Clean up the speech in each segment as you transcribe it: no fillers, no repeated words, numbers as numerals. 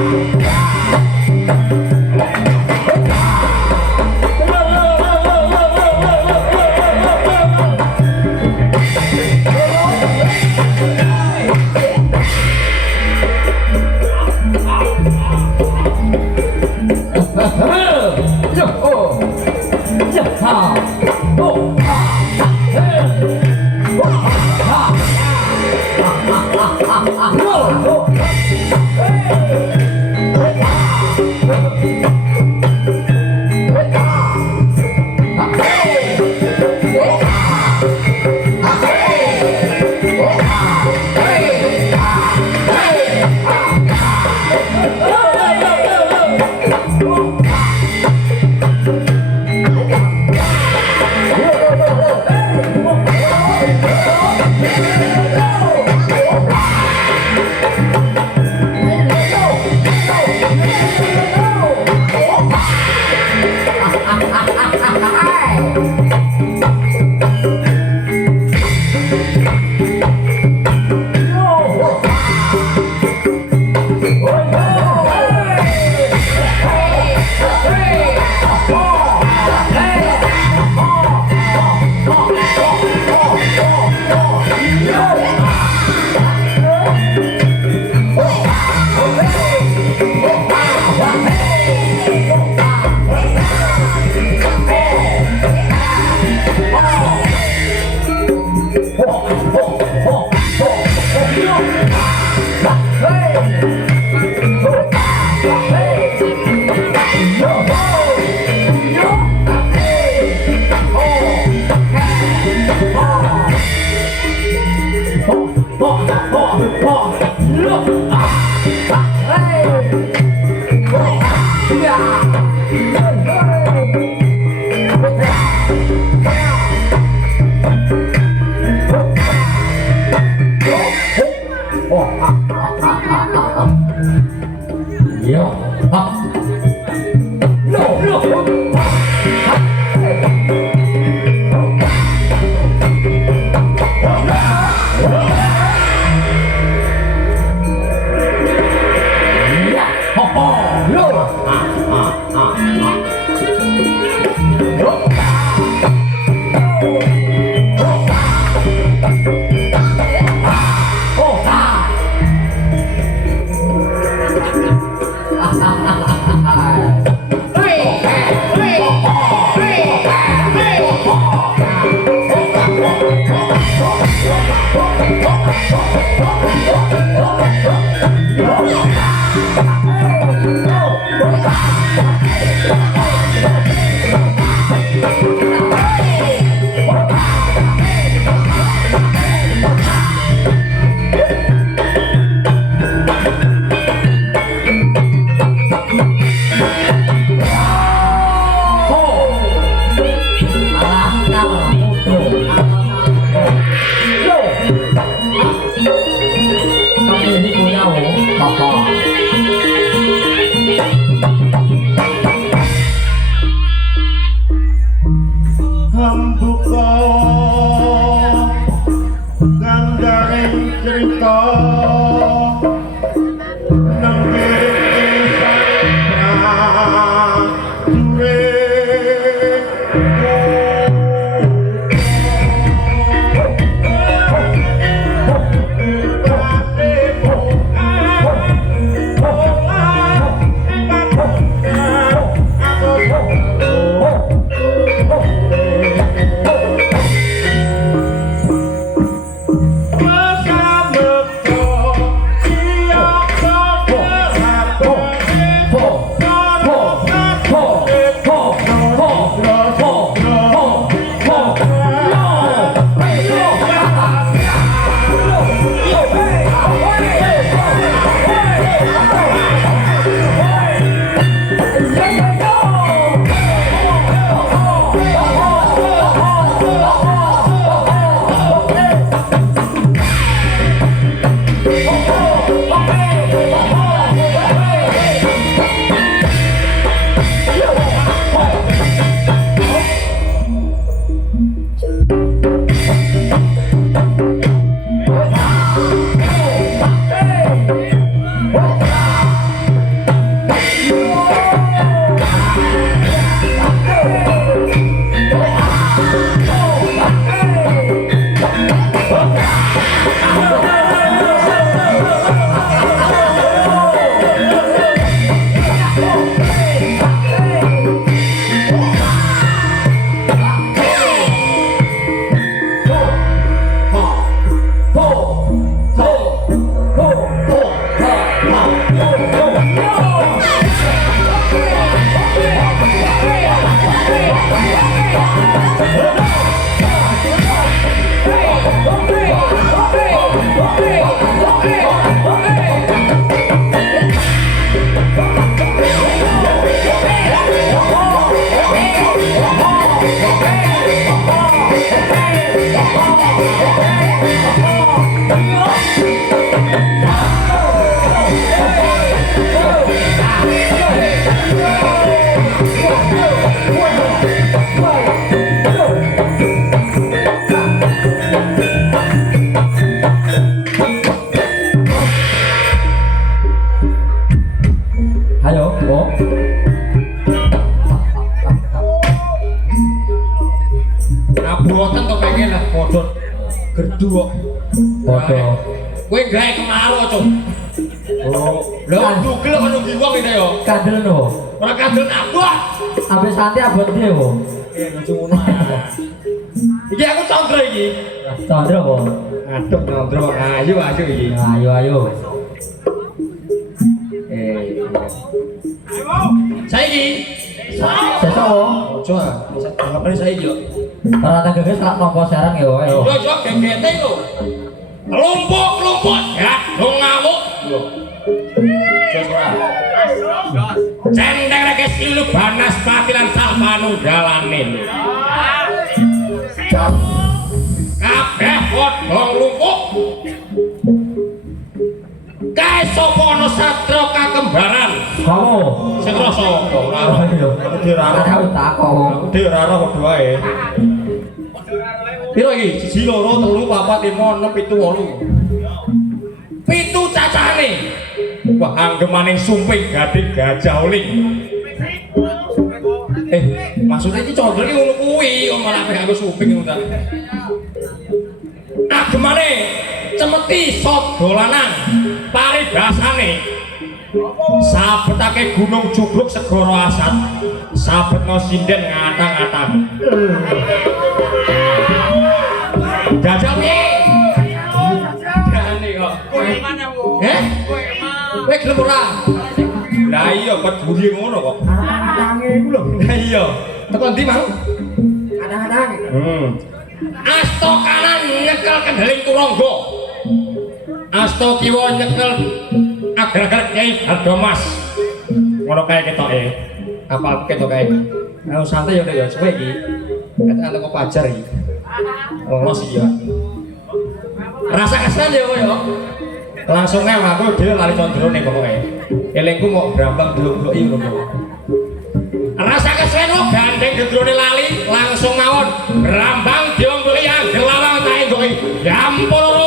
Hãy subscribe cho kênh Ghiền Mì Gõ để không bỏ lỡ Kowe gawe kemaru, Cuk. Oh, lho ndugel kok nunggu wong iki yo. Kadel no. Ora kadel abot. Ambek santai abot piye, wo? Lucu ngono ae. Iki aku Chandra iki. Chandra apa? Aduh, Chandra. Ayo iki. Ayo. Saiki. Sesuk wo. Ojo ah. Ngapane saiki yo. Ora tak geges lak nampa sarang yo. Yo gegete lho. Kelompok ya, dong ngamuk. Centeng rekes ilu banas patilan salmanu jalanin. Kabeh podong lumpuk. Kae sapa ana satra kakembaran. Kamu sing rasa ora ora. Aku dhewe ora tahu takok. Aku dhewe ora ora padha wae. Piro iki? 1 2 3 4 5 6 7 8. 7 cacahane. Wah, anggemaning sumping gading gajah uling. Maksudnya iki Chandra iki ngono kuwi, kok malah pengen aku sumping ngono ta. Agemane cemeti sot dolanan paribasane. Sabetake gunung jubruk segara asat. Sabetno sinden ngatang-atang. Jajal piye? Jane kok. Kowe mana wong? Kowe gelem ora? Lah iya peduli ngono kok. Anak-anake iku lho. Lah iya. Teko ndi mau? Anak-anake. Asta kanan nyekel kendeling turangga. Asta kiwa nyekel agar-agar Kyai Bardomas. Ngono kae ketoke. Apa ketok kae? Aku santai yo suwe iki. Kata teko pajar iki. Oh sih ya. Rasa kesan ya kowe yo. Langsung ae aku dhewe lali Chandra ning pokoke. Elingku mau brambang delok-deloki ngono. Rasa kesan kok gandeng gedrone lali langsung mawon brambang diombeli anggel lawang tak enggoki. Ya ampun.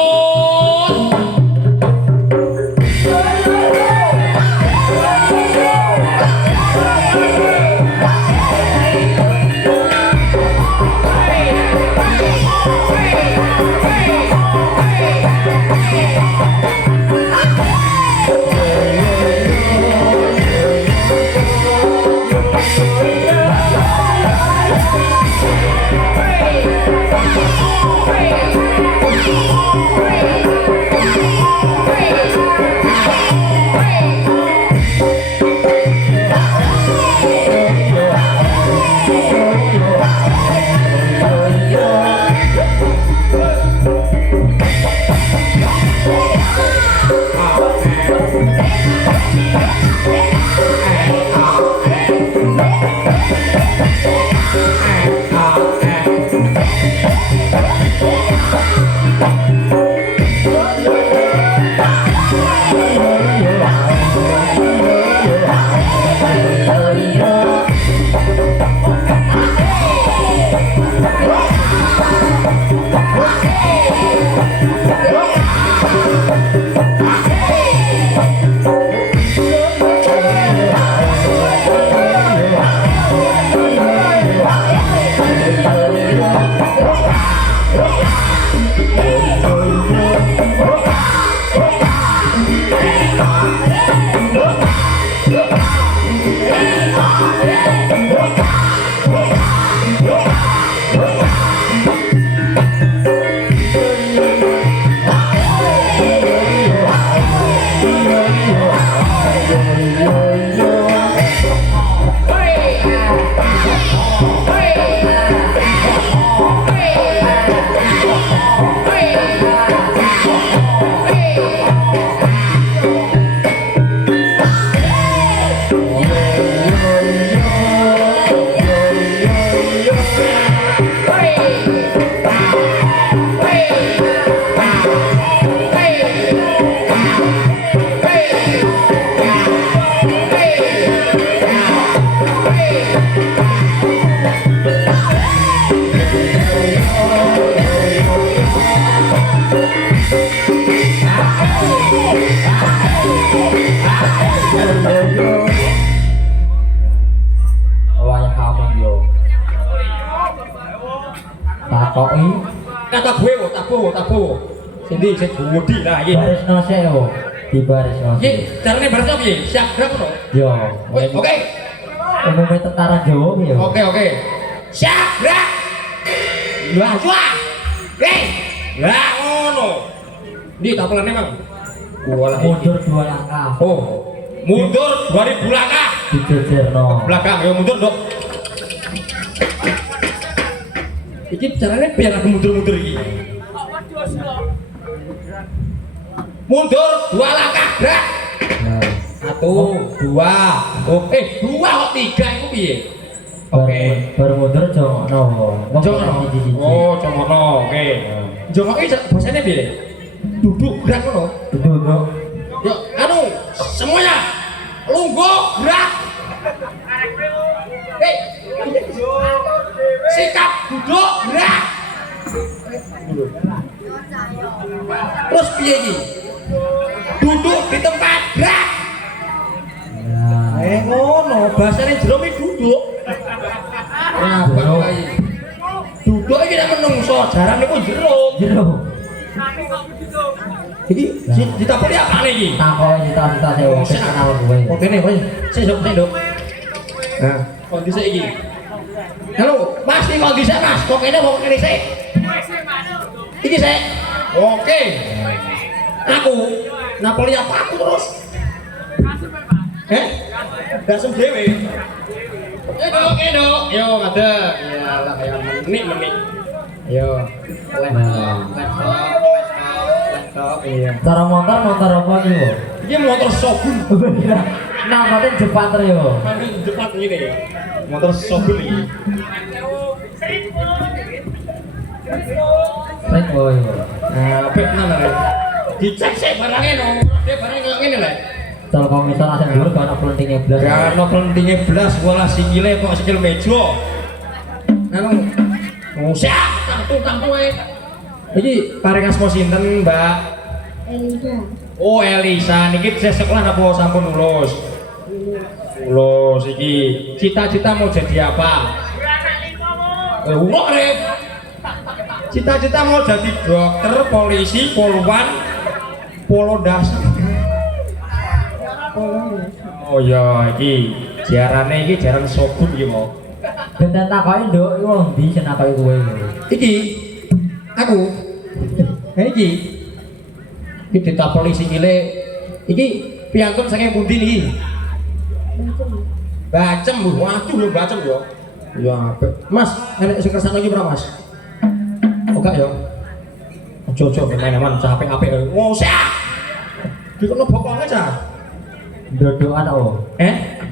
yo. Wah, yang kamu yo. Takoki Kata gue wo, tabu. Sindi sing gudi lah iki. baris nose yo. Di baris nose. Iki carane baris piye? Siap gerak ngono. Yo. Oke. Umumnya tentara Jawa yo. Oke. Siap gerak. Wah. Hei. Lah ngono. Ndi tapelane, Mang? Gua lagi. Mundur 2 langkah. Oh. Mundur 2000 langkah. Dijejerno. Belakang ya mundur, Dok. Iki carane biar aku mundur-mundur iki. Mundur 2 langkah, gerak. Nah. 1, 2. Oke, 2 kok 3 iku piye? Oke. Baru mundur jongokno. Jongono. Oh, jongono. Oke. Jongono iki bahasane piye? Duduk gerak ngono. Duduk. Yuk, anu, semuanya lungguh gerak. Hei. Sikap duduk gerak. Terus piye iki? Duduk di tempat gerak. Nah. Ngono, bahasane jero mi duduk. Apa iki? Duduk iki nek menungso, jaran niku jero. Jero. Iki ditapeli apane iki? Takoi cita-cita sewa kenal gue. Oh kene kowe. Sik, Dok. Nah, kondisi iki. Halo, Mas, iki kondisi Mas. Kok kene kok kene sik? Iki sik. Oke. Aku napoli apa aku terus? Dasem dhewe. Dok. Yo, ngadeg. Iyalah kayak menit. Ayo. Laptop. Iya. Cara motor apa iyo? Iki motor Shogun. Namanya Jepang yo. Kami cepat ini. Motor Shogun iki. Baik boy. Apik tenan rek. Dicek sik barangnya no. Dia barang kaya ngene lho. Kalau komisar asal dulu karena pelentingnya belas. Ya ono pentinge blas wala sikile kok sikil meja. Anu. Musa, tangtu wae. Iki paring asma sinten, Mbak? Elisa. Oh, Elisa niki saya sekolah apa sampun lulus? Lulus iki. Cita-cita mau jadi apa? Uruk rek. Cita-cita mau jadi dokter, polisi, poluan, polodas. Oh ya, iki jarane iki jaran Shogun iki mau. Benten takoki nduk iku wong ndi sing takoki kowe. Iki aku. Iki ditapoli sikile. Iki piantun saking pundi niki? Bacem, waduh lho bacem yo. Ya apik. Mas, enek sing kersane iki berapa, Mas? Oke yo. Ojo main-main capek-apik. Ngosah. Dikono bokonge cah. Dodoan oh.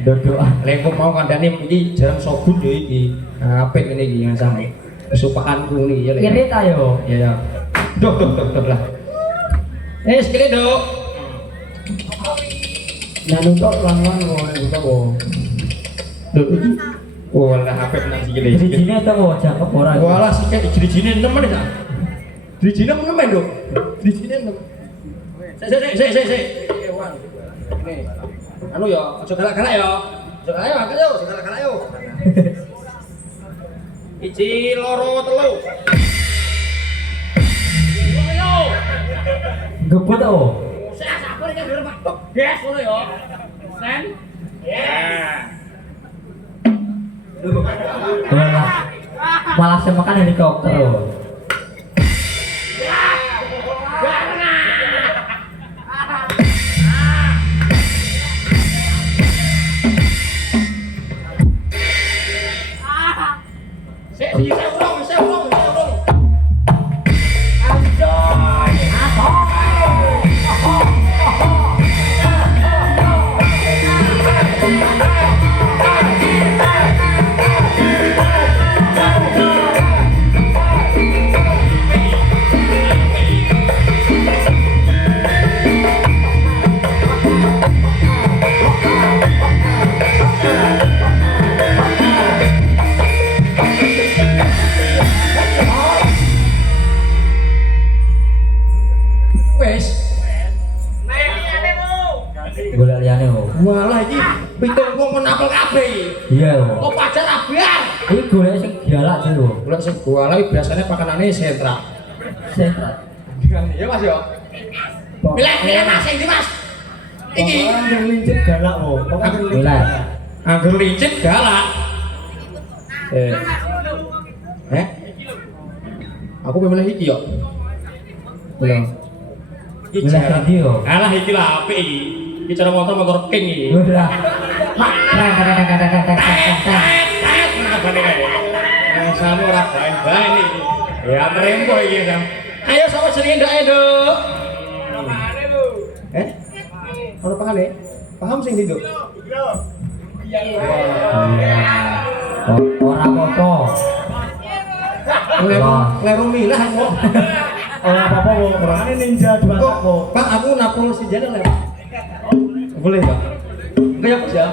Dodoan. Lengkop mau kandhane iki jaran Shogun yo iki. Apik ngene iki yang sampe. Kesukaanku niki ya. Irit ayo. Ya. Duh lah. Sekali, Dok. Nah nutuk langan ngono. Duh iki. Walah apik nang sikile. Drijine to kok jangkep ora. Walah sikile drijine nemen ta. Drijine nemen, Dok. Drijine nemen. Sik. Ini. Anu ya, aja galak-galak ya. Aja galak ya, aja galak-galak yo. 1, 2, 3. Yo. Gebut oh. Saya sabar iki ndur Pak. Gas ngono ya. Sen. Ya. Malah semekan helikopter oh. Saya urung. iki pitung wong menapel kabeh. Iya. Kok pacar abiar. Iki golek sing galak sih lho. Golek sing gua lagi biasanya pakanane sentra. Sehat. Iya Mas yo. Milih Mas sing ndi Mas? Iki yang lincip galak lho. Milih. anggur licin galak. Aku memilih iki yo. Belum. Iki Milih tadi yo. alah iki lah apik iki. Iki cara motor king iki. Udah. Samu ora bae-bae iki. Ya trempo iki Sam. Ayo sapa jenenge ndak Nduk? Ono pahane? Paham sing ndi Nduk? Ora apa-apa. Leru milah kok. Ora apa-apa wong orangane ninja dua kok. Pak, aku napol si jane lek. Boleh, Pak? Enggak ya, Pak ya?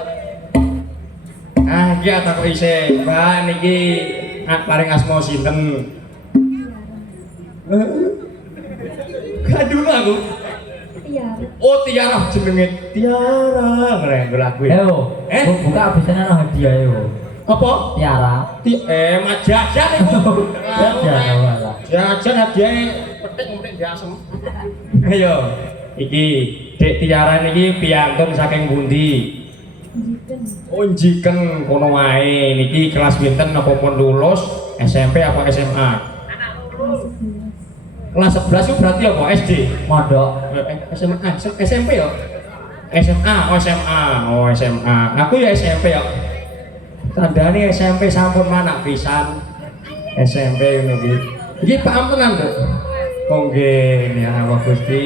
Ah, iki tak isih. Pak niki paring asma sinten? Kadung aku. Tiara. Oh, Tiara jenenge. Tiara. Ngene lagu. Ayo. Buka abisane ana hadiah yo. Apa? Tiara. Majajan iku. Jajan hadiah petik diasem. Ayo. Iki Dek Tiara niki piantun saking pundi? Jiken. Oh, njiken kono wae. Niki kelas pinten apa pun lulus SMP apa SMA? Kelas 11 itu berarti apa? SD? Mondok. SMA, SMP ya? SMA, oh SMA. Aku ya SMP ya. Tandane SMP sampun manak pisan. SMP ngono iki. Iki paham tenan, Nduk. Oh nggih, ya Allah Gusti.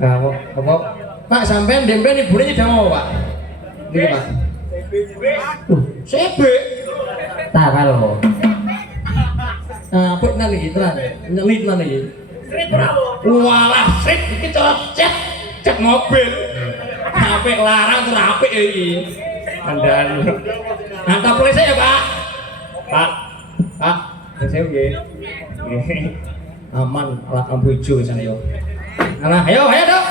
Apa? Pak sampean demben ibune nyedang apa, Pak? Niki, Pak. Sebek. Tak kalau. Apa nang iki tenan? Nyelit nang iki. Walah, sip iki cara cet mobil. Apik larang terus apik iki. Andan. Antap polisi ya, Pak. Pak. Saya nggih. Aman alat ambujo sana yo. Alah, ayo Dok.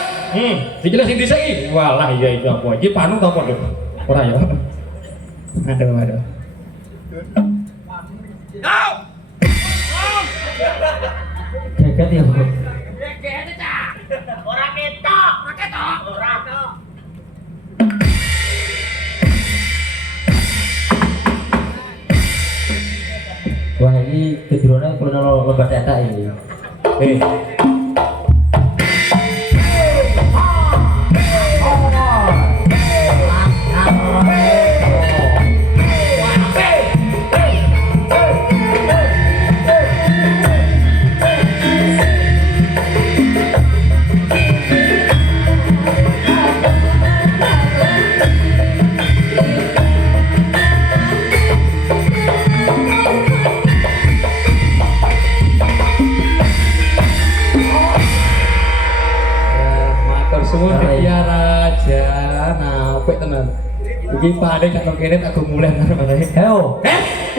Dijelas sing dhisik iki. Walah iya itu apa? Iki panu ta apa, Dok? Ora yo. Aduh. Geget ya, Bu. Ora ketok. Wah, ini kedurunnya perlu lebat data ini. Semua dia raja, nah, apik tenan. Iki padhe karo kene tak go mulih karo. Ayo.